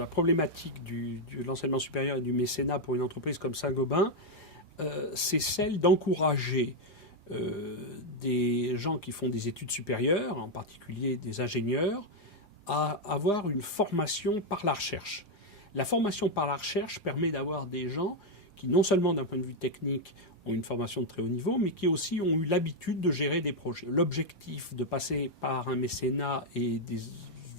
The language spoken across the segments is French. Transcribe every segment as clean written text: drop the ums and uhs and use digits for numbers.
La problématique de l'enseignement supérieur et du mécénat pour une entreprise comme Saint-Gobain, c'est celle d'encourager des gens qui font des études supérieures, en particulier des ingénieurs, à avoir une formation par la recherche. La formation par la recherche permet d'avoir des gens qui, non seulement d'un point de vue technique, ont une formation de très haut niveau, mais qui aussi ont eu l'habitude de gérer des projets. L'objectif de passer par un mécénat et des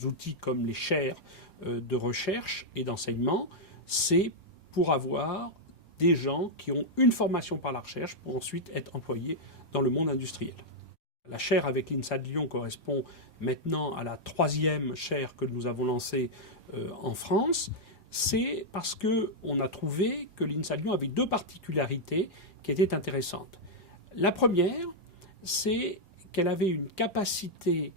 outils comme les chaires de recherche et d'enseignement, c'est pour avoir des gens qui ont une formation par la recherche pour ensuite être employés dans le monde industriel. La chaire avec l'INSA de Lyon correspond maintenant à la 3e chaire que nous avons lancée en France. C'est parce qu'on a trouvé que l'INSA de Lyon avait 2 particularités qui étaient intéressantes. La première, c'est qu'elle avait une capacité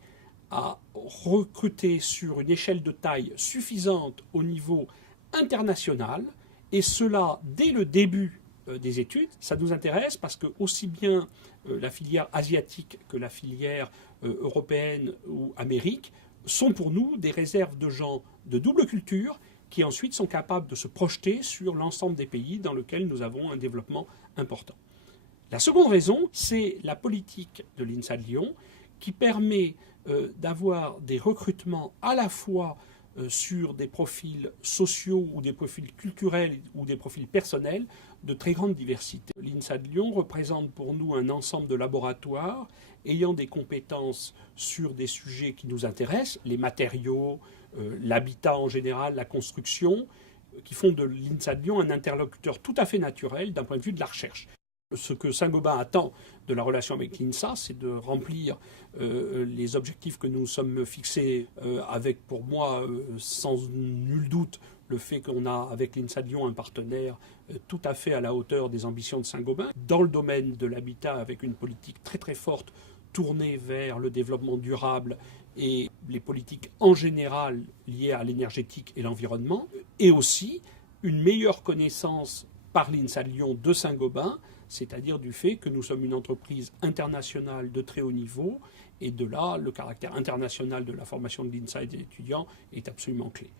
à recruter sur une échelle de taille suffisante au niveau international, et cela dès le début des études. Ça nous intéresse parce que aussi bien la filière asiatique que la filière européenne ou Amérique sont pour nous des réserves de gens de double culture qui ensuite sont capables de se projeter sur l'ensemble des pays dans lesquels nous avons un développement important. La seconde raison, c'est la politique de l'INSA de Lyon qui permet d'avoir des recrutements à la fois sur des profils sociaux ou des profils culturels ou des profils personnels de très grande diversité. L'INSA de Lyon représente pour nous un ensemble de laboratoires ayant des compétences sur des sujets qui nous intéressent, les matériaux, l'habitat en général, la construction, qui font de l'INSA de Lyon un interlocuteur tout à fait naturel d'un point de vue de la recherche. Ce que Saint-Gobain attend de la relation avec l'INSA, c'est de remplir les objectifs que nous sommes fixés avec, pour moi, sans nul doute, le fait qu'on a avec l'INSA de Lyon un partenaire tout à fait à la hauteur des ambitions de Saint-Gobain, dans le domaine de l'habitat avec une politique très très forte tournée vers le développement durable et les politiques en général liées à l'énergétique et l'environnement, et aussi une meilleure connaissance par l'INSA de Lyon de Saint-Gobain, c'est-à-dire du fait que nous sommes une entreprise internationale de très haut niveau, et de là, le caractère international de la formation de l'INSA et des étudiants est absolument clé.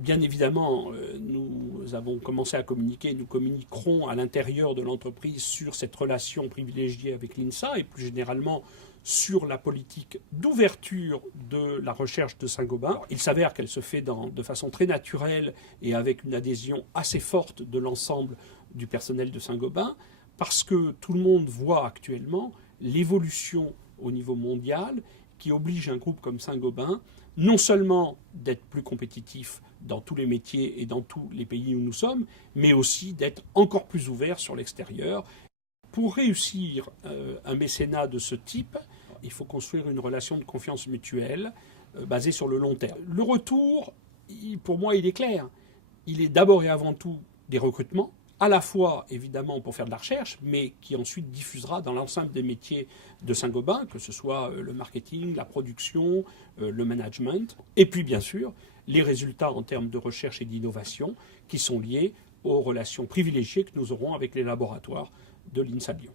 Bien évidemment, nous avons commencé à communiquer, nous communiquerons à l'intérieur de l'entreprise sur cette relation privilégiée avec l'INSA et plus généralement sur la politique d'ouverture de la recherche de Saint-Gobain. Il s'avère qu'elle se fait de façon très naturelle et avec une adhésion assez forte de l'ensemble du personnel de Saint-Gobain, parce que tout le monde voit actuellement l'évolution au niveau mondial qui oblige un groupe comme Saint-Gobain non seulement d'être plus compétitif dans tous les métiers et dans tous les pays où nous sommes, mais aussi d'être encore plus ouvert sur l'extérieur. Pour réussir un mécénat de ce type, il faut construire une relation de confiance mutuelle basée sur le long terme. Le retour, pour moi, il est clair. Il est d'abord et avant tout des recrutements, à la fois évidemment pour faire de la recherche, mais qui ensuite diffusera dans l'ensemble des métiers de Saint-Gobain, que ce soit le marketing, la production, le management, et puis bien sûr les résultats en termes de recherche et d'innovation qui sont liés aux relations privilégiées que nous aurons avec les laboratoires de l'INSA de Lyon.